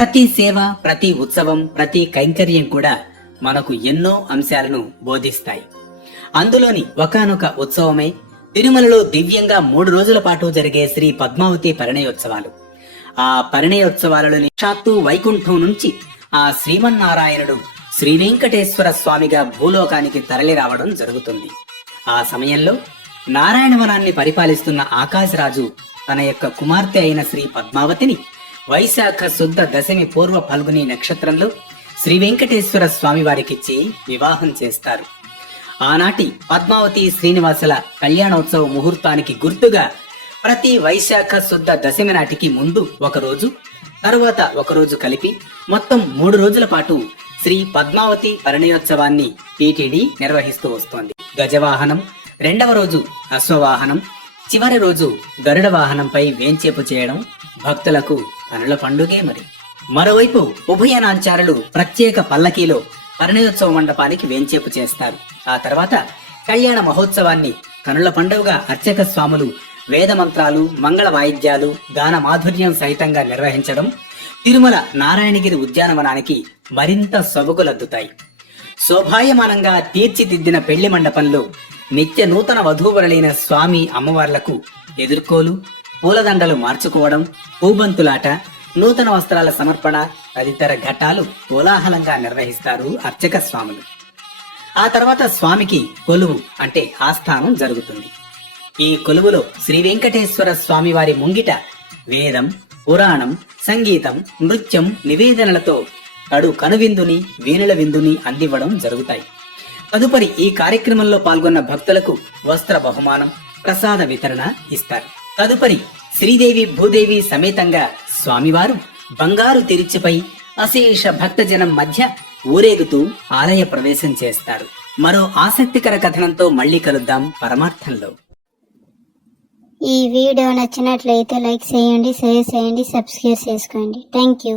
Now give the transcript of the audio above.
ప్రతి సేవ ప్రతి ఉత్సవం ప్రతి కైంకర్యం కూడా మనకు ఎన్నో అంశాలను బోధిస్తాయి. అందులోని ఒకనొక ఉత్సవమే తిరుమలలో దివ్యంగా మూడు రోజుల పాటు జరిగే శ్రీ పద్మావతి పరిణయోత్సవాలు. ఆ పరిణయోత్సవాలలో సాక్షాత్తు వైకుంఠం నుంచి ఆ శ్రీమన్నారాయణుడు శ్రీ వెంకటేశ్వర స్వామిగా భూలోకానికి తరలి రావడం జరుగుతుంది. ఆ సమయంలో నారాయణవనాన్ని పరిపాలిస్తున్న ఆకాశరాజు తన యొక్క కుమార్తె అయిన శ్రీ పద్మావతిని వైశాఖ శుద్ధ దశమి పూర్వ ఫల్గుని నక్షత్రంలో శ్రీ వెంకటేశ్వర స్వామి వారికిచ్చి వివాహం చేస్తారు. ఆనాటి పద్మావతి శ్రీనివాసుల కళ్యాణోత్సవ ముహూర్తానికి గుర్తుగా ప్రతి వైశాఖ శుద్ధ దశమి నాటికి ముందు ఒక రోజు తరువాత ఒక రోజు కలిపి మొత్తం మూడు రోజుల పాటు శ్రీ పద్మావతి పరిణయోత్సవాన్ని టీటీడీ నిర్వహిస్తూ వస్తోంది. గజవాహనం రెండవ రోజు అశ్వవాహనం చివరి రోజు గరుడ వాహనంపై వేంచేపు చేయడం భక్తులకు పనుల పండుగే మరి. మరోవైపు ఉభయనాంచారులు ప్రత్యేక పల్లకీలో పరిణయోత్సవ మండపానికి వేంచేపు చేస్తారు. ఆ తర్వాత కళ్యాణ మహోత్సవాన్ని కనుల పండుగగా అర్చక స్వాములు వేద మంత్రాలు మంగళ వాయిద్యాలు గాన మాధుర్యం సహితంగా నిర్వహించడం తిరుమల నారాయణగిరి ఉద్యానవనానికి మరింత సొబగులద్దుతాయి శోభాయమానంగా తీర్చిదిద్దిన పెళ్ళి మండపంలో నిత్య నూతన వధూవరులైన స్వామి అమ్మవార్లకు ఎదుర్కోలు పూలదండలు మార్చుకోవడం పూబంతులాట నూతన వస్త్రాల సమర్పణ తదితర ఘట్టాలు కోలాహలంగా నిర్వహిస్తారు అర్చక స్వాములు. ఆ తర్వాత స్వామికి కొలువు అంటే ఆస్థానం జరుగుతుంది. ఈ కొలువులో శ్రీ వెంకటేశ్వర స్వామి వారి ముంగిట వేదం పురాణం సంగీతం నృత్యం నివేదనలతో కడు కనువిందుని వీణుల విందుని అందివ్వడం జరుగుతాయి. తదుపరి ఈ కార్యక్రమంలో పాల్గొన్న భక్తులకు వస్త్ర బహుమానం ప్రసాద వితరణ ఇస్తారు. తదుపరి శ్రీదేవి భూదేవి సమేతంగా స్వామివారు బంగారు తిరుచిపై అశేష భక్తజనం మధ్య ఊరేగుతూ ఆలయ ప్రవేశం చేస్తారు. మరో ఆసక్తికర కథనంతో మళ్ళీ కలుద్దాం పరమార్థంలో. ఈ వీడియో నచ్చినట్లయితే లైక్ చేయండి షేర్ చేయండి సబ్స్క్రైబ్ చేసుకోండి. Thank you.